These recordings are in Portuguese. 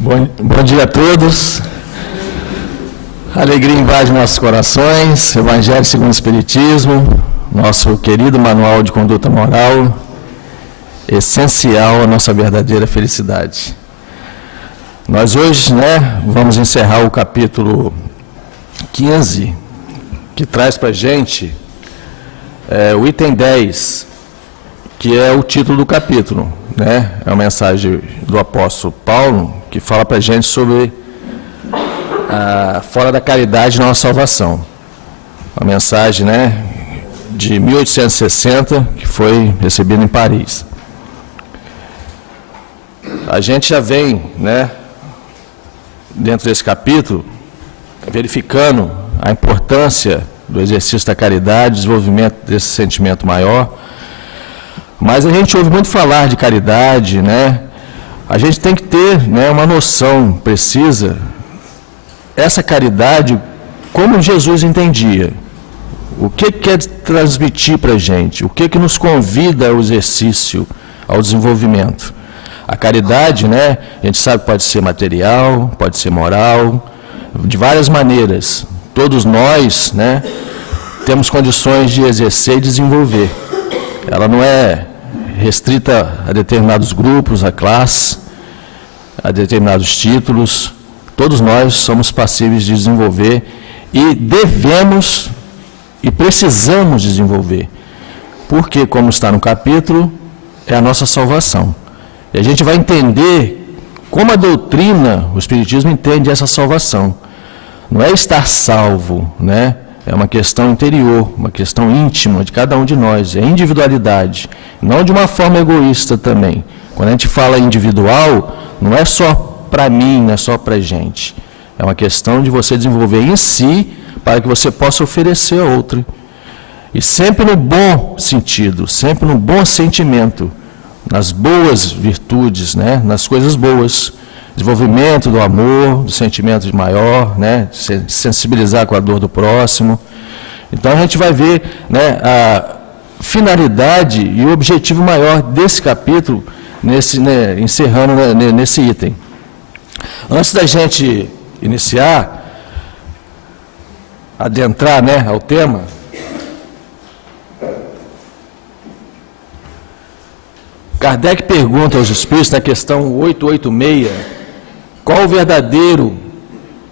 Bom dia a todos. Alegria invade nossos corações. Evangelho segundo o Espiritismo, nosso querido manual de conduta moral, essencial à nossa verdadeira felicidade. Nós hoje, vamos encerrar o capítulo 15, que traz para a gente o item 10, que é o título do capítulo. É uma mensagem do apóstolo Paulo, que fala para a gente sobre fora da caridade não há salvação. Uma mensagem de 1860, que foi recebida em Paris. A gente já vem, dentro desse capítulo, verificando a importância do exercício da caridade, desenvolvimento desse sentimento maior. Mas a gente ouve muito falar de caridade, A gente tem que ter uma noção precisa, essa caridade, como Jesus entendia. O que quer transmitir para a gente? O que nos convida ao exercício, ao desenvolvimento? A caridade, a gente sabe que pode ser material, pode ser moral, de várias maneiras. Todos nós, temos condições de exercer e desenvolver. Ela não é restrita a determinados grupos, a classe, a determinados títulos. Todos nós somos passíveis de desenvolver e devemos e precisamos desenvolver. Porque, como está no capítulo, é a nossa salvação. E a gente vai entender como a doutrina, o Espiritismo entende essa salvação. Não é estar salvo, É uma questão interior, uma questão íntima de cada um de nós, é individualidade, não de uma forma egoísta também. Quando a gente fala individual, não é só para mim, não é só para a gente. É uma questão de você desenvolver em si, para que você possa oferecer a outro. E sempre no bom sentido, sempre no bom sentimento, nas boas virtudes, nas coisas boas. Desenvolvimento do amor, do sentimento de maior, sensibilizar com a dor do próximo. Então a gente vai ver a finalidade e o objetivo maior desse capítulo, encerrando nesse item. Antes da gente iniciar, adentrar ao tema, Kardec pergunta aos espíritos, na questão 886, qual o verdadeiro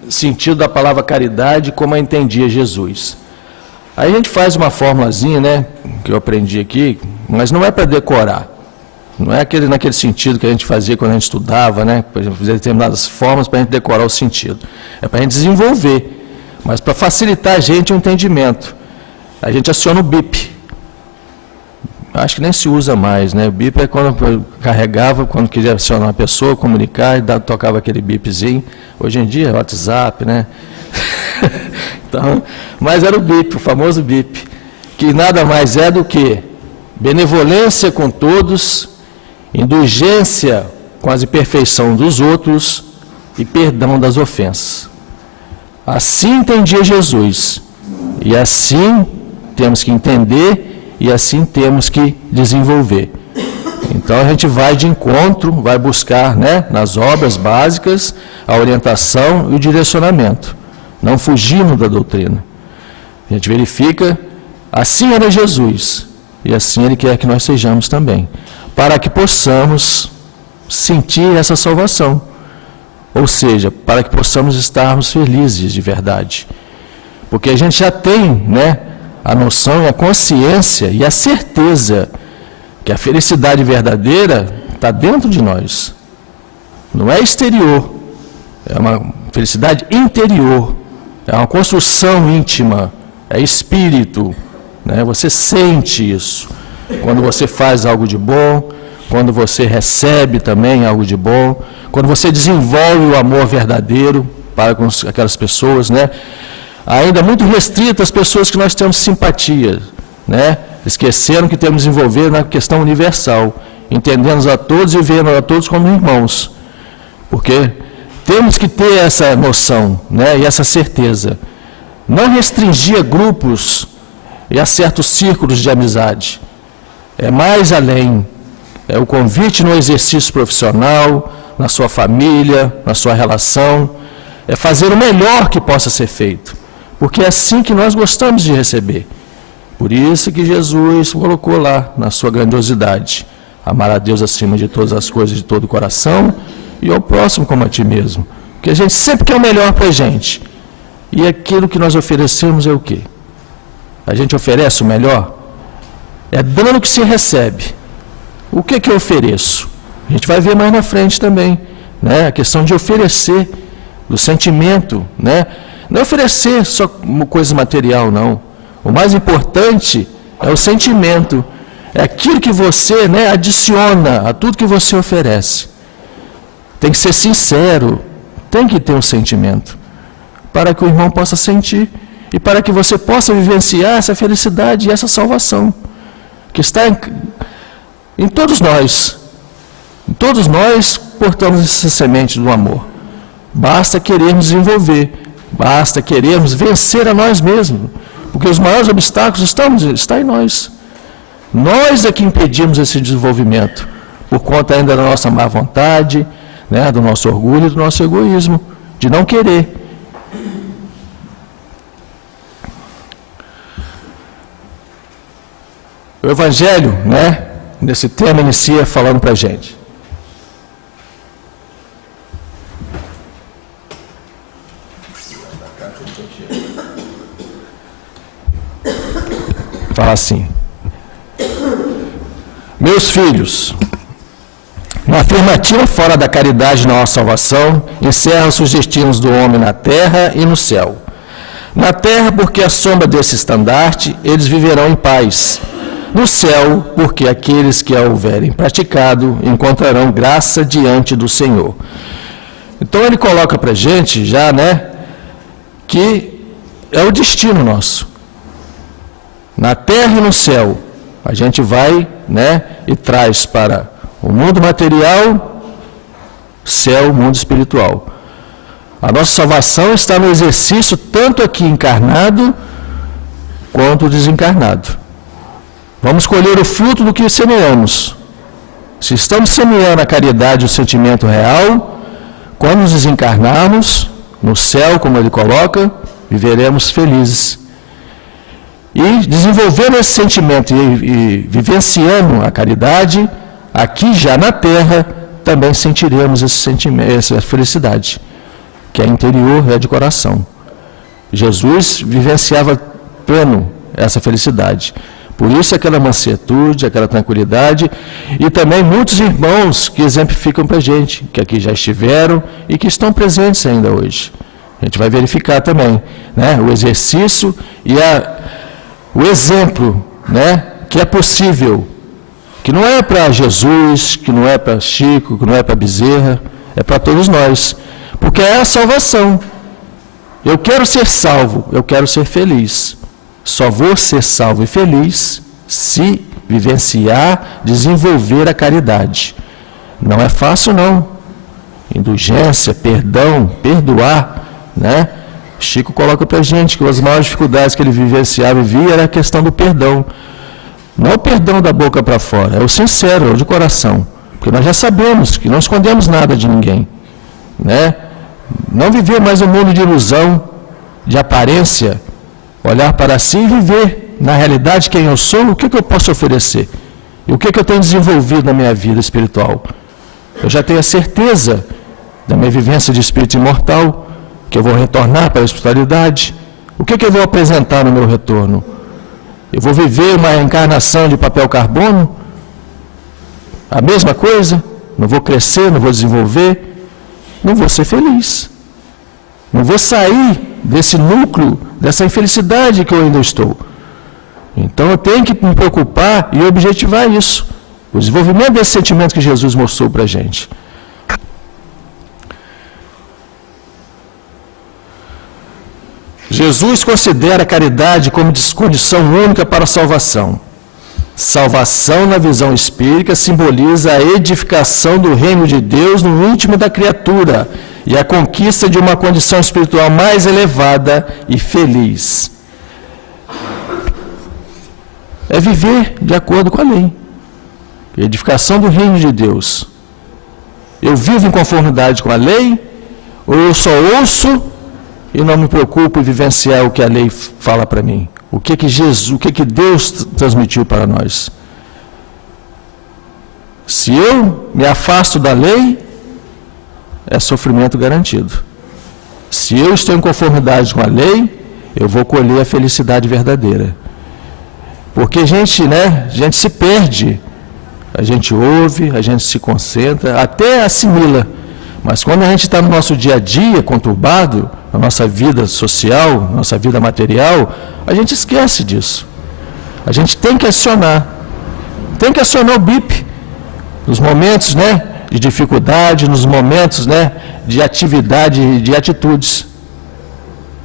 sentido da palavra caridade, como a entendia Jesus. Aí a gente faz uma formulazinha, que eu aprendi aqui, mas não é para decorar. Não é naquele sentido que a gente fazia quando a gente estudava, Por exemplo, fazer determinadas formas para a gente decorar o sentido. É para a gente desenvolver, mas para facilitar a gente o entendimento. A gente aciona o BIP. Acho que nem se usa mais, O bip é quando carregava, quando queria acionar uma pessoa, comunicar, tocava aquele bipzinho. Hoje em dia, WhatsApp, Então, mas era o bip, o famoso bip, que nada mais é do que benevolência com todos, indulgência com as imperfeições dos outros e perdão das ofensas. Assim entendia Jesus. E assim temos que entender e assim temos que desenvolver. Então a gente vai de encontro, vai buscar nas obras básicas a orientação e o direcionamento, não fugindo da doutrina. A gente verifica, assim era Jesus, e assim Ele quer que nós sejamos também, para que possamos sentir essa salvação, ou seja, para que possamos estarmos felizes de verdade. Porque a gente já tem, a noção e a consciência e a certeza que a felicidade verdadeira está dentro de nós. Não é exterior, é uma felicidade interior, é uma construção íntima, é espírito, Você sente isso quando você faz algo de bom, quando você recebe também algo de bom, quando você desenvolve o amor verdadeiro para com aquelas pessoas, Ainda muito restrito às pessoas que nós temos simpatia, Esqueceram que temos que desenvolver na questão universal, entendendo a todos e vendo a todos como irmãos. Porque temos que ter essa noção, e essa certeza. Não restringir a grupos e a certos círculos de amizade. É mais além. É o convite no exercício profissional, na sua família, na sua relação. É fazer o melhor que possa ser feito, porque é assim que nós gostamos de receber. Por isso que Jesus colocou lá, na sua grandiosidade, amar a Deus acima de todas as coisas, de todo o coração, e ao próximo como a ti mesmo. Porque a gente sempre quer o melhor para a gente. E aquilo que nós oferecemos é o quê? A gente oferece o melhor? É dando que se recebe. O que eu ofereço? A gente vai ver mais na frente também, né? A questão de oferecer, do sentimento, né? Não oferecer só coisa material, não. O mais importante é o sentimento. É aquilo que você, né, adiciona a tudo que você oferece. Tem que ser sincero, tem que ter um sentimento, para que o irmão possa sentir e para que você possa vivenciar essa felicidade e essa salvação, que está em todos nós. Em todos nós portamos essa semente do amor. Basta querermos desenvolver, basta querermos vencer a nós mesmos, porque os maiores obstáculos estão em nós. Nós é que impedimos esse desenvolvimento, por conta ainda da nossa má vontade, né, do nosso orgulho, do nosso egoísmo, de não querer. O Evangelho, né, nesse tema, inicia falando para a gente. Fala assim: meus filhos, uma afirmativa fora da caridade na nossa salvação encerra-se os destinos do homem na terra e no céu. Na terra, porque à sombra desse estandarte, eles viverão em paz. No céu, porque aqueles que a houverem praticado encontrarão graça diante do Senhor. Então ele coloca para a gente já, né, que é o destino nosso. Na terra e no céu, a gente vai, né, e traz para o mundo material, céu, mundo espiritual. A nossa salvação está no exercício tanto aqui encarnado quanto desencarnado. Vamos colher o fruto do que semeamos. Se estamos semeando a caridade e o sentimento real, quando nos desencarnarmos, no céu, como ele coloca, viveremos felizes. E desenvolvendo esse sentimento e vivenciando a caridade, aqui já na terra, também sentiremos esse sentimento, essa felicidade, que é interior, é de coração. Jesus vivenciava pleno essa felicidade. Por isso aquela mansuetude, aquela tranquilidade, e também muitos irmãos que exemplificam para a gente, que aqui já estiveram e que estão presentes ainda hoje. A gente vai verificar também, né, o exercício e o exemplo, né, que é possível, que não é para Jesus, que não é para Chico, que não é para Bezerra, é para todos nós, porque é a salvação. Eu quero ser salvo, eu quero ser feliz. Só vou ser salvo e feliz se vivenciar, desenvolver a caridade. Não é fácil, não. Indulgência, perdão, perdoar, né? Chico coloca para a gente que as maiores dificuldades que ele vivenciava e via era a questão do perdão. Não o perdão da boca para fora, é o sincero, é o de coração. Porque nós já sabemos que não escondemos nada de ninguém, né? Não viver mais um mundo de ilusão, de aparência, olhar para si e viver na realidade quem eu sou, o que eu posso oferecer e o que eu tenho desenvolvido na minha vida espiritual. Eu já tenho a certeza da minha vivência de espírito imortal, que eu vou retornar para a espiritualidade. O que eu vou apresentar no meu retorno? Eu vou viver uma encarnação de papel carbono? A mesma coisa? Não vou crescer, não vou desenvolver? Não vou ser feliz. Não vou sair desse núcleo, dessa infelicidade que eu ainda estou. Então eu tenho que me preocupar e objetivar isso. O desenvolvimento desse sentimento que Jesus mostrou para a gente. Jesus considera a caridade como condição única para a salvação. Salvação, na visão espírita, simboliza a edificação do reino de Deus no íntimo da criatura e a conquista de uma condição espiritual mais elevada e feliz. É viver de acordo com a lei. Edificação do reino de Deus. Eu vivo em conformidade com a lei, ou eu só ouço e não me preocupo em vivenciar o que a lei fala para mim? O que que Deus transmitiu para nós? Se eu me afasto da lei, é sofrimento garantido. Se eu estou em conformidade com a lei, eu vou colher a felicidade verdadeira. Porque a gente se perde. A gente ouve, a gente se concentra, até assimila. Mas quando a gente está no nosso dia a dia conturbado, na nossa vida social, nossa vida material, a gente esquece disso. A gente tem que acionar o BIP nos momentos, de dificuldade, nos momentos, de atividade, de atitudes.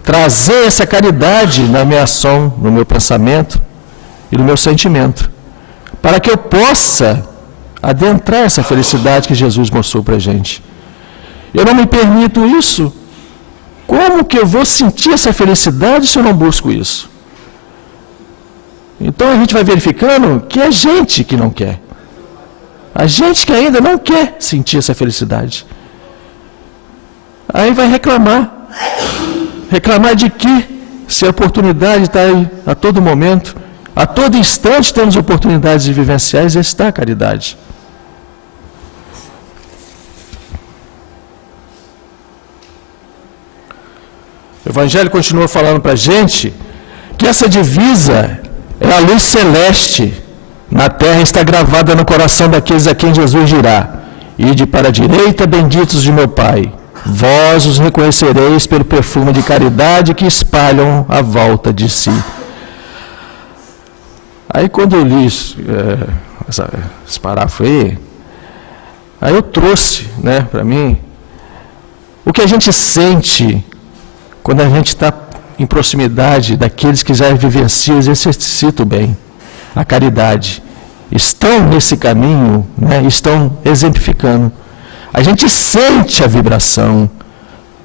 Trazer essa caridade na minha ação, no meu pensamento e no meu sentimento, para que eu possa adentrar essa felicidade que Jesus mostrou para a gente. Eu não me permito isso. Como que eu vou sentir essa felicidade se eu não busco isso? Então a gente vai verificando que é gente que não quer. A gente que ainda não quer sentir essa felicidade. Aí vai reclamar. Reclamar de quê? Se a oportunidade está aí a todo momento, a todo instante temos oportunidades de vivenciar e exercitar a caridade. O Evangelho continua falando para a gente que essa divisa é a luz celeste. Na terra está gravada no coração daqueles a quem Jesus dirá: ide para a direita, benditos de meu Pai. Vós os reconhecereis pelo perfume de caridade que espalham à volta de si. Aí quando eu li esse parágrafo aí eu trouxe para mim o que a gente sente quando a gente está em proximidade daqueles que já vivenciam e exercitam bem a caridade. Estão nesse caminho, estão exemplificando. A gente sente a vibração,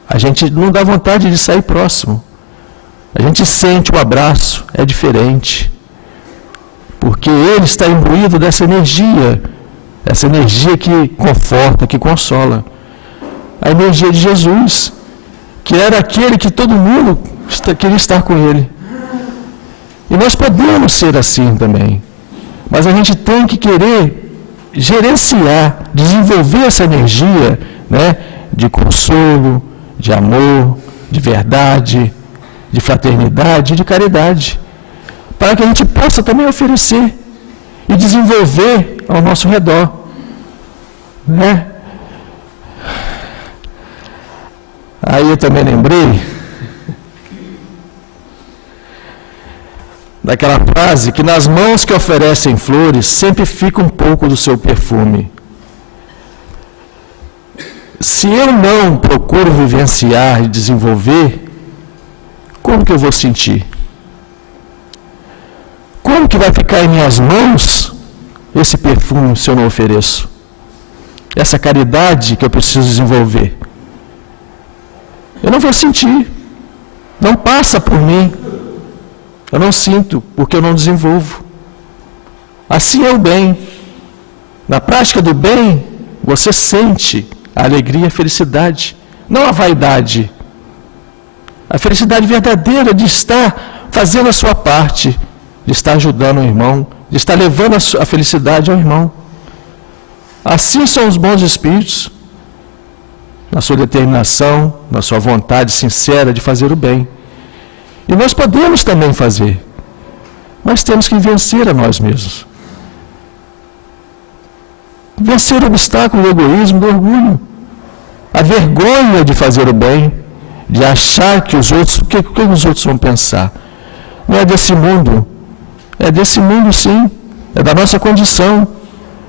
a gente não dá vontade de sair próximo. A gente sente o abraço, é diferente. Porque ele está imbuído dessa energia que conforta, que consola. A energia de Jesus, que era aquele que todo mundo queria estar com ele. E nós podemos ser assim também. Mas a gente tem que querer gerenciar, desenvolver essa energia, de consolo, de amor, de verdade, de fraternidade, de caridade, para que a gente possa também oferecer e desenvolver ao nosso redor, Aí eu também lembrei daquela frase que nas mãos que oferecem flores sempre fica um pouco do seu perfume. Se eu não procuro vivenciar e desenvolver, como que eu vou sentir? Como que vai ficar em minhas mãos esse perfume se eu não ofereço? Essa caridade que eu preciso desenvolver. Eu não vou sentir. Não passa por mim. Eu não sinto, porque eu não desenvolvo. Assim é o bem. Na prática do bem, você sente a alegria e a felicidade, não a vaidade. A felicidade verdadeira de estar fazendo a sua parte, de estar ajudando o irmão, de estar levando a felicidade ao irmão. Assim são os bons espíritos, na sua determinação, na sua vontade sincera de fazer o bem. E nós podemos também fazer, mas temos que vencer a nós mesmos. Vencer o obstáculo do egoísmo, do orgulho, a vergonha de fazer o bem, de achar que os outros, o que os outros vão pensar. Não é desse mundo, é desse mundo sim, é da nossa condição,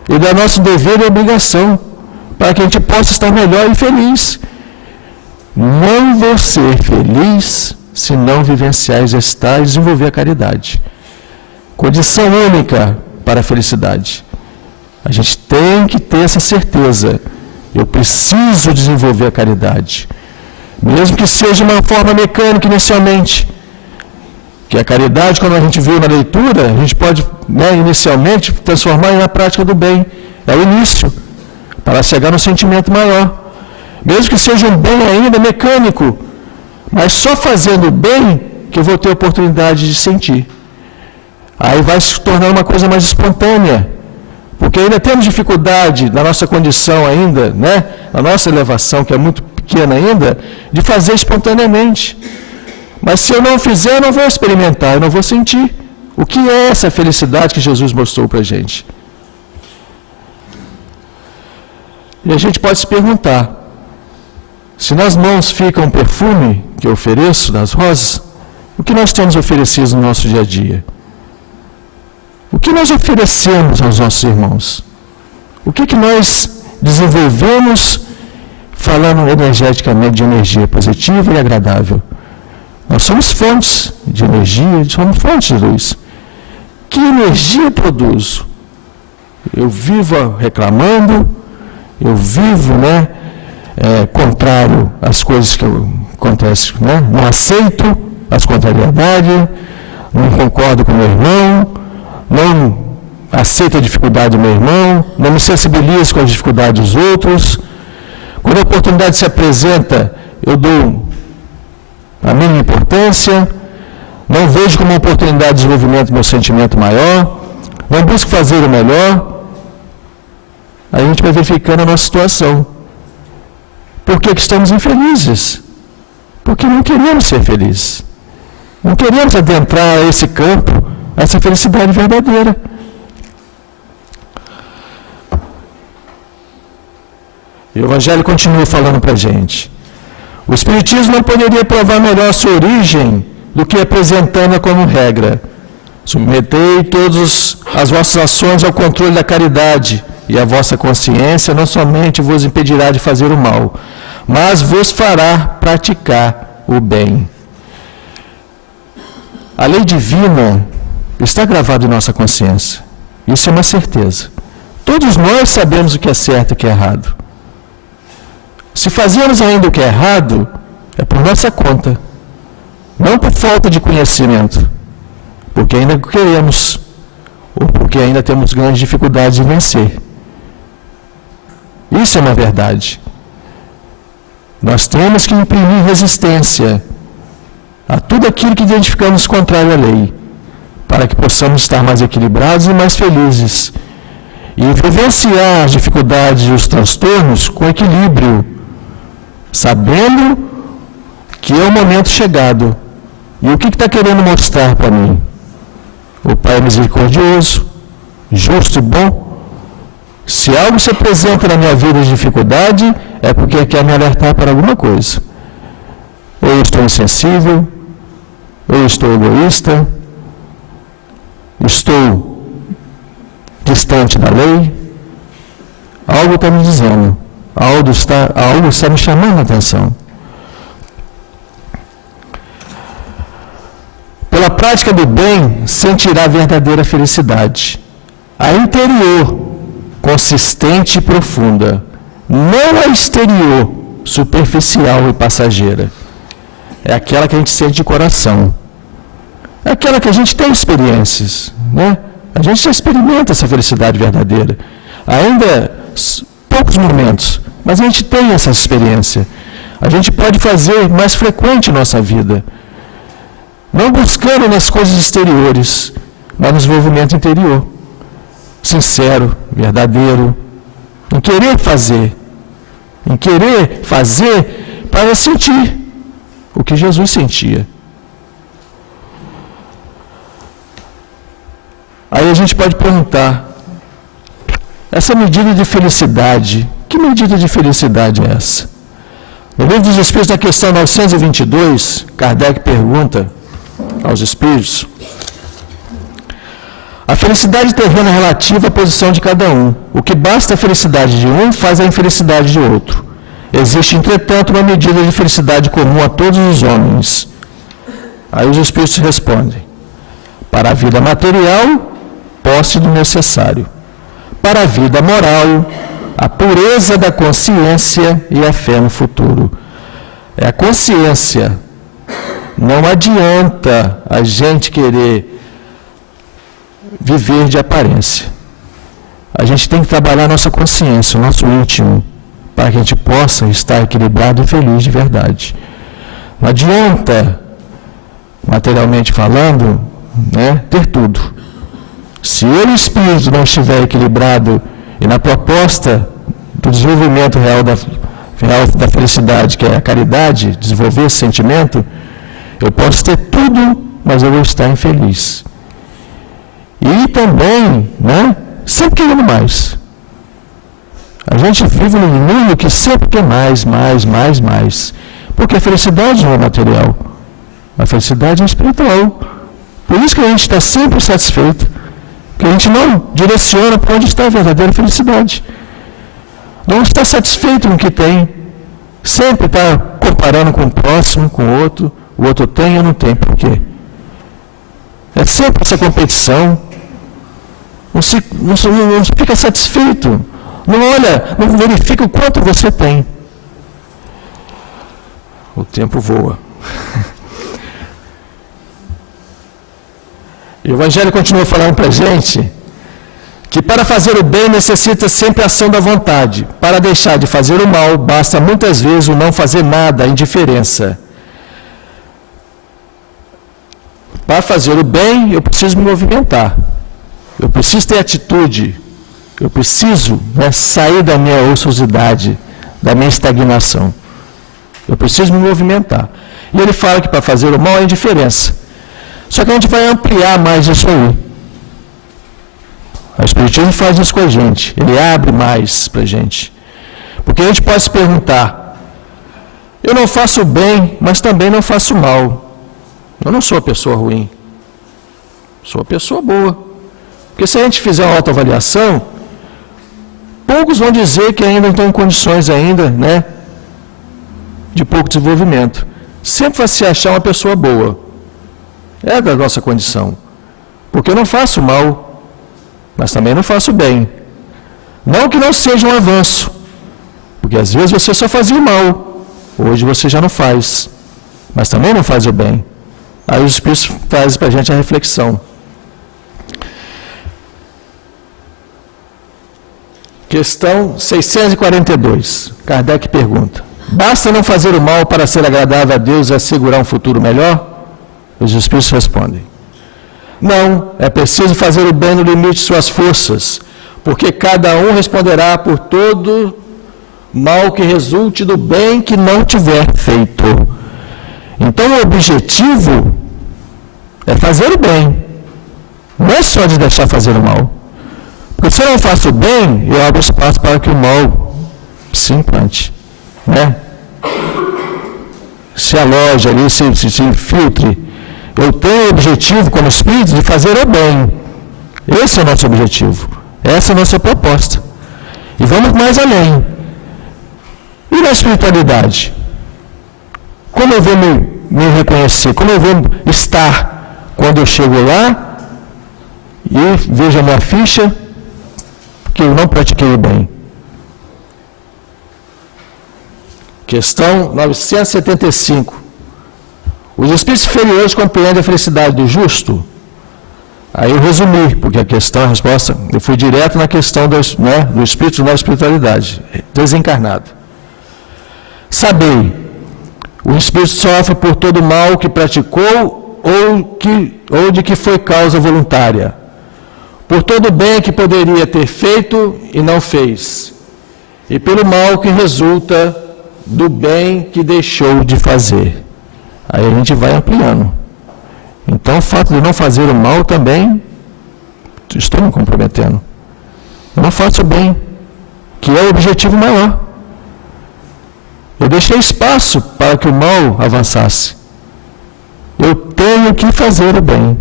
e do nosso dever e obrigação, para que a gente possa estar melhor e feliz. Não vou ser feliz se não vivenciar, exercitar e desenvolver a caridade. Condição única para a felicidade. A gente tem que ter essa certeza. Eu preciso desenvolver a caridade. Mesmo que seja de uma forma mecânica inicialmente. Que a caridade, como a gente viu na leitura, a gente pode inicialmente transformar na prática do bem. É o início. para chegar no sentimento maior. Mesmo que seja um bem ainda mecânico, mas só fazendo o bem que eu vou ter a oportunidade de sentir. Aí vai se tornar uma coisa mais espontânea, porque ainda temos dificuldade na nossa condição ainda, né? Na nossa elevação, que é muito pequena ainda, de fazer espontaneamente. Mas se eu não fizer, eu não vou experimentar, eu não vou sentir. O que é essa felicidade que Jesus mostrou para a gente? E a gente pode se perguntar, se nas mãos fica um perfume que eu ofereço, das rosas, o que nós temos oferecido no nosso dia a dia? O que nós oferecemos aos nossos irmãos? O que nós desenvolvemos, falando energeticamente de energia positiva e agradável? Nós somos fontes de energia, somos fontes de luz. Que energia produzo? Eu vivo reclamando, eu vivo, contrário às coisas que acontecem, não aceito as contrariedades, não concordo com meu irmão, não aceito a dificuldade do meu irmão, não me sensibilizo com a dificuldade dos outros. Quando a oportunidade se apresenta, eu dou a mínima importância, não vejo como uma oportunidade de desenvolvimento do meu sentimento maior, não busco fazer o melhor. Aí a gente vai verificando a nossa situação. Por que estamos infelizes? Porque não queremos ser felizes. Não queremos adentrar esse campo, essa felicidade verdadeira. E o Evangelho continua falando para a gente. O Espiritismo não poderia provar melhor a sua origem do que apresentando-a como regra. Submetei todas as vossas ações ao controle da caridade, e a vossa consciência não somente vos impedirá de fazer o mal, mas vos fará praticar o bem. A lei divina está gravada em nossa consciência. Isso é uma certeza. Todos nós sabemos o que é certo e o que é errado. Se fazemos ainda o que é errado, é por nossa conta. Não por falta de conhecimento, porque ainda queremos, ou porque ainda temos grandes dificuldades de vencer. Isso é uma verdade. Nós temos que imprimir resistência a tudo aquilo que identificamos contrário à lei, para que possamos estar mais equilibrados e mais felizes, e vivenciar as dificuldades e os transtornos com equilíbrio, sabendo que é o momento chegado. E o que está querendo mostrar para mim? O Pai é misericordioso, justo e bom. Se algo se apresenta na minha vida de dificuldade, é porque quer me alertar para alguma coisa. Ou eu estou insensível, ou eu estou egoísta, estou distante da lei. Algo está me dizendo, algo está me chamando a atenção. Pela prática do bem, sentirá a verdadeira felicidade, a interior, consistente e profunda, não a exterior, superficial e passageira. É aquela que a gente sente de coração. É aquela que a gente tem experiências, A gente já experimenta essa felicidade verdadeira. Ainda poucos momentos, mas a gente tem essa experiência. A gente pode fazer mais frequente em nossa vida. Não buscando nas coisas exteriores, mas no desenvolvimento interior. Sincero, verdadeiro, em querer fazer para sentir o que Jesus sentia. Aí a gente pode perguntar, essa medida de felicidade, que medida de felicidade é essa? No Livro dos Espíritos, na questão 922, Kardec pergunta aos Espíritos, a felicidade terrena é relativa à posição de cada um. O que basta a felicidade de um faz a infelicidade de outro. Existe, entretanto, uma medida de felicidade comum a todos os homens. Aí os Espíritos respondem, para a vida material, posse do necessário. Para a vida moral, a pureza da consciência e a fé no futuro. É a consciência. Não adianta a gente querer viver de aparência. a gente tem que trabalhar a nossa consciência, o nosso íntimo, para que a gente possa estar equilibrado e feliz de verdade. Não adianta, materialmente falando, né, ter tudo. Se o espírito não estiver equilibrado e na proposta do desenvolvimento real da felicidade, que é a caridade, desenvolver esse sentimento, eu posso ter tudo, mas eu vou estar infeliz. E também, né, sempre querendo mais. A gente vive num mundo que sempre quer mais. Porque a felicidade não é material. A felicidade é espiritual. Por isso que a gente está sempre satisfeito. Porque a gente não direciona para onde está a verdadeira felicidade. Não está satisfeito no que tem. Sempre está comparando com o próximo, com o outro tem, eu não tenho. Por quê? É sempre essa competição. Não fica satisfeito. Não olha, não verifica o quanto você tem. O tempo voa. E o Evangelho continua falando para a gente que para fazer o bem necessita sempre a ação da vontade. Para deixar de fazer o mal, basta muitas vezes o não fazer nada, a indiferença. Para fazer o bem, eu preciso me movimentar. Eu preciso ter atitude. Eu preciso, né, sair da minha ociosidade, da minha estagnação. Eu preciso me movimentar. E ele fala que para fazer o mal é indiferença. Só que a gente vai ampliar mais isso aí. O Espiritismo faz isso com a gente. Ele abre mais para a gente. Porque a gente pode se perguntar, eu não faço bem, mas também não faço mal. Eu não sou uma pessoa ruim. Sou uma pessoa boa. Porque se a gente fizer uma autoavaliação, poucos vão dizer que ainda não estão em condições ainda, né, de pouco desenvolvimento. Sempre vai se achar uma pessoa boa. É da nossa condição. Porque eu não faço mal, mas também não faço bem. Não que não seja um avanço, porque às vezes você só fazia o mal, hoje você já não faz, mas também não faz o bem. Aí os Espíritos trazem para a gente a reflexão. Questão 642. Kardec pergunta: basta não fazer o mal para ser agradável a Deus e assegurar um futuro melhor? Os Espíritos respondem: não, é preciso fazer o bem no limite de suas forças, porque cada um responderá por todo mal que resulte do bem que não tiver feito. Então o objetivo é fazer o bem, não é só de deixar fazer o mal. Porque se eu não faço o bem, eu abro espaço para que o mal se implante, né? Se aloje ali, se infiltre. Eu tenho o objetivo como espírito de fazer o bem. Esse é o nosso objetivo. Essa é a nossa proposta. E vamos mais além. E na espiritualidade? Como eu vou me reconhecer? Como eu vou estar quando eu chego lá e vejo a minha ficha que eu não pratiquei o bem? Questão 975. Os espíritos inferiores compreendem a felicidade do justo? Aí eu resumi, porque a resposta, eu fui direto na questão do espírito na espiritualidade, desencarnado. Sabei, o espírito sofre por todo o mal que praticou ou de que foi causa voluntária, por todo o bem que poderia ter feito e não fez, e pelo mal que resulta do bem que deixou de fazer. Aí a gente vai ampliando. Então o fato de não fazer o mal também, estou me comprometendo. Eu não faço o bem, que é o objetivo maior. Eu deixei espaço para que o mal avançasse. Eu tenho que fazer o bem,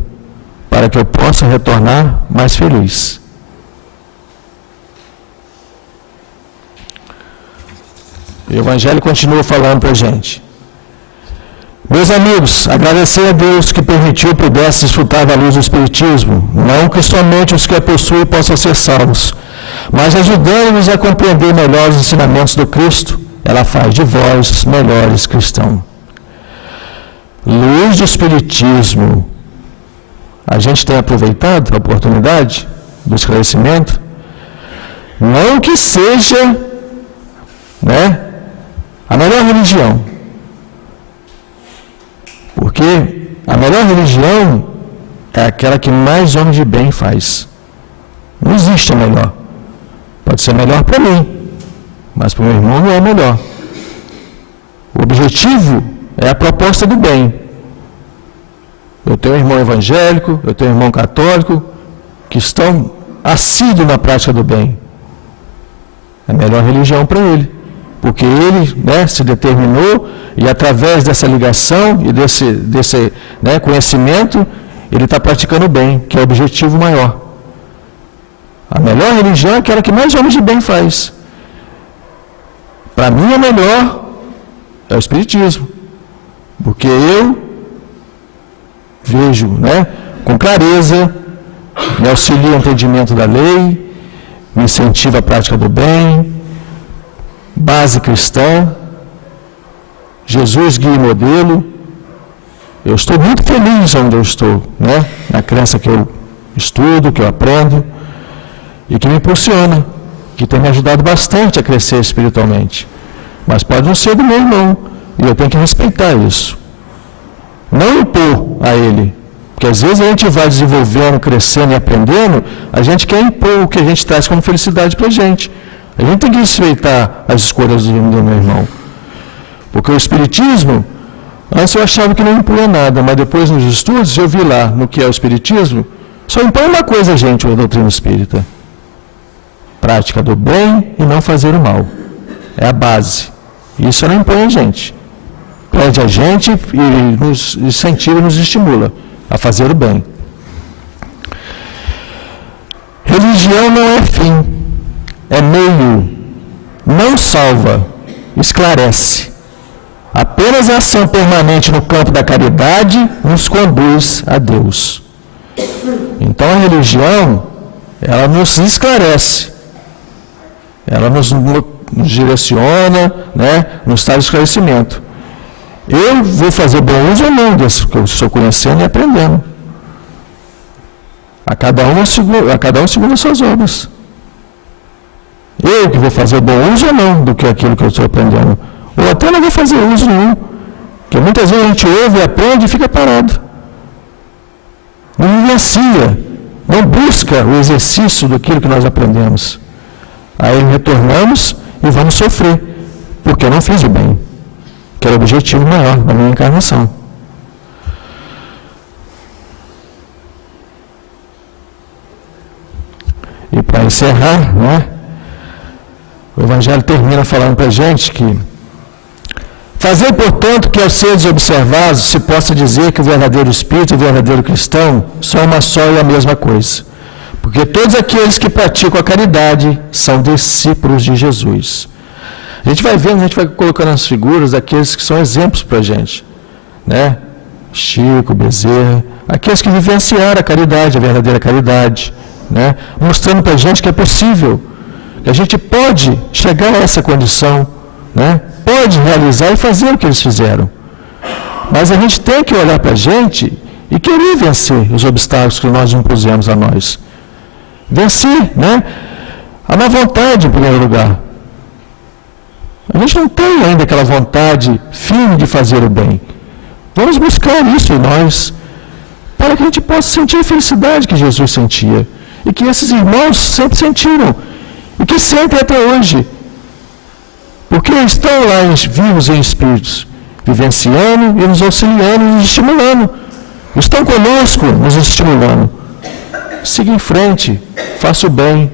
para que eu possa retornar mais feliz. E o Evangelho continua falando para a gente. Meus amigos, agradecer a Deus que permitiu que pudesse desfrutar da luz do Espiritismo, não que somente os que a possuem possam ser salvos, mas ajudando-nos a compreender melhor os ensinamentos do Cristo, ela faz de vós melhores cristãos. Luz do Espiritismo. A gente tem aproveitado a oportunidade do esclarecimento? Não que seja, né, a melhor religião. Porque a melhor religião é aquela que mais homem de bem faz. Não existe a melhor. Pode ser melhor para mim, mas para o meu irmão não é melhor. O objetivo é a proposta do bem. Eu tenho um irmão evangélico, eu tenho um irmão católico, que estão assíduos na prática do bem. É a melhor religião para ele. Porque ele, né, se determinou e através dessa ligação e desse né, conhecimento, ele está praticando o bem, que é o objetivo maior. A melhor religião é aquela que mais homens de bem faz. Para mim, a melhor é o Espiritismo. Porque eu vejo, né, com clareza, me auxilia o entendimento da lei, me incentiva a prática do bem, base cristã, Jesus guia e modelo. Eu estou muito feliz onde eu estou, né? Na crença que eu estudo, que eu aprendo e que me impulsiona, que tem me ajudado bastante a crescer espiritualmente. Mas pode não ser do meu irmão, e eu tenho que respeitar isso. Não impor a ele, porque às vezes a gente vai desenvolvendo, crescendo e aprendendo, a gente quer impor o que a gente traz como felicidade para a gente. A gente tem que respeitar as escolhas do meu irmão. Porque o Espiritismo, antes eu achava que não impunha nada, mas depois nos estudos eu vi lá no que é o Espiritismo, só impõe uma coisa, gente, a doutrina espírita: prática do bem e não fazer o mal. É a base. Isso não impõe a gente. Pede a gente e nos incentiva e nos estimula a fazer o bem. Religião não é fim, é meio. Não salva, esclarece. Apenas a ação permanente no campo da caridade nos conduz a Deus. Então a religião, ela nos esclarece. Ela nos direciona, né, nos traz esclarecimento. Eu vou fazer bom uso ou não disso que eu estou conhecendo e aprendendo. A cada um segundo as suas obras. Eu que vou fazer bom uso ou não do que aquilo que eu estou aprendendo. Ou até não vou fazer uso nenhum. Porque muitas vezes a gente ouve, aprende e fica parado. Não vivencia, não busca o exercício daquilo que nós aprendemos. Aí retornamos e vamos sofrer, porque eu não fiz o bem, que era o objetivo maior da minha encarnação. E para encerrar, né, o Evangelho termina falando para a gente que fazer, portanto, que aos seres observados se possa dizer que o verdadeiro espírito e o verdadeiro cristão são uma só e a mesma coisa. Porque todos aqueles que praticam a caridade são discípulos de Jesus. A gente vai vendo, a gente vai colocando as figuras daqueles que são exemplos para a gente, né? Chico, Bezerra, aqueles que vivenciaram a caridade, a verdadeira caridade, né? Mostrando para a gente que é possível, que a gente pode chegar a essa condição, né? Pode realizar e fazer o que eles fizeram. Mas a gente tem que olhar para a gente e querer vencer os obstáculos que nós impusemos a nós. Vencer, né? A má vontade, em primeiro lugar. A gente não tem ainda aquela vontade firme de fazer o bem. Vamos buscar isso em nós, para que a gente possa sentir a felicidade que Jesus sentia, e que esses irmãos sempre sentiram, e que sentem até hoje. Porque estão lá vivos em espíritos, vivenciando e nos auxiliando e nos estimulando. Estão conosco, nos estimulando. Siga em frente, faça o bem.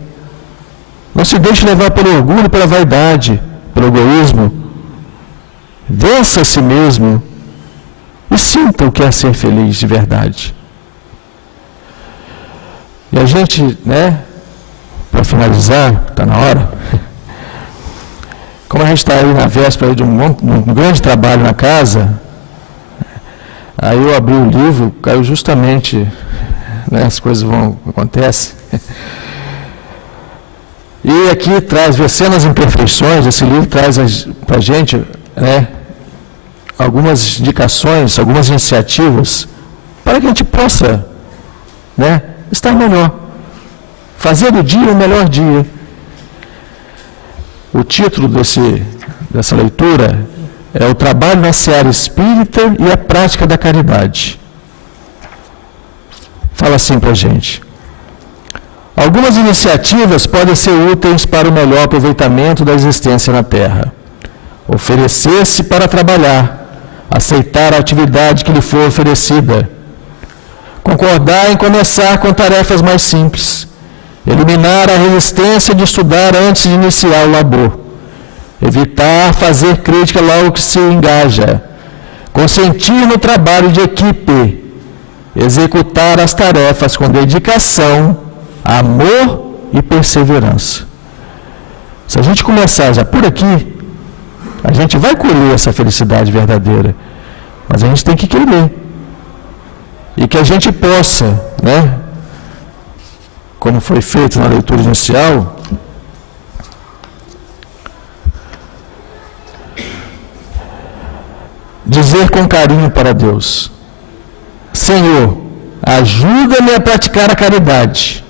Não se deixe levar pelo orgulho, pela vaidade, pelo egoísmo. Vença a si mesmo e sinta o que é ser feliz de verdade. E a gente, né, para finalizar, está na hora, como a gente está aí na véspera de um grande trabalho na casa, aí eu abri o livro, caiu justamente, né, as coisas acontecem. E aqui traz, Vencendo as Imperfeições, esse livro traz para a gente, né, algumas indicações, algumas iniciativas, para que a gente possa, né, estar melhor. Fazer do dia o melhor dia. O título dessa leitura é o trabalho na seara espírita e a prática da caridade. Fala assim para a gente. Algumas iniciativas podem ser úteis para o melhor aproveitamento da existência na Terra. Oferecer-se para trabalhar, aceitar a atividade que lhe for oferecida, concordar em começar com tarefas mais simples, eliminar a resistência de estudar antes de iniciar o labor, evitar fazer crítica logo que se engaja, consentir no trabalho de equipe, executar as tarefas com dedicação, amor e perseverança. Se a gente começar já por aqui, a gente vai colher essa felicidade verdadeira, mas a gente tem que querer. E que a gente possa, né, como foi feito na leitura inicial, dizer com carinho para Deus: Senhor, ajuda-me a praticar a caridade.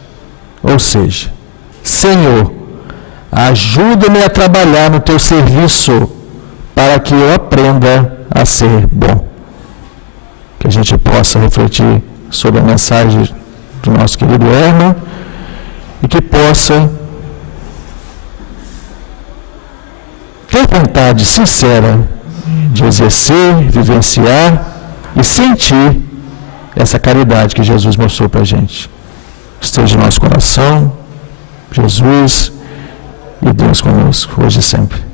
Ou seja, Senhor, ajuda-me a trabalhar no teu serviço para que eu aprenda a ser bom. Que a gente possa refletir sobre a mensagem do nosso querido Herman e que possa ter vontade sincera de exercer, vivenciar e sentir essa caridade que Jesus mostrou para a gente. Esteja no nosso coração, Jesus e Deus conosco, hoje e sempre.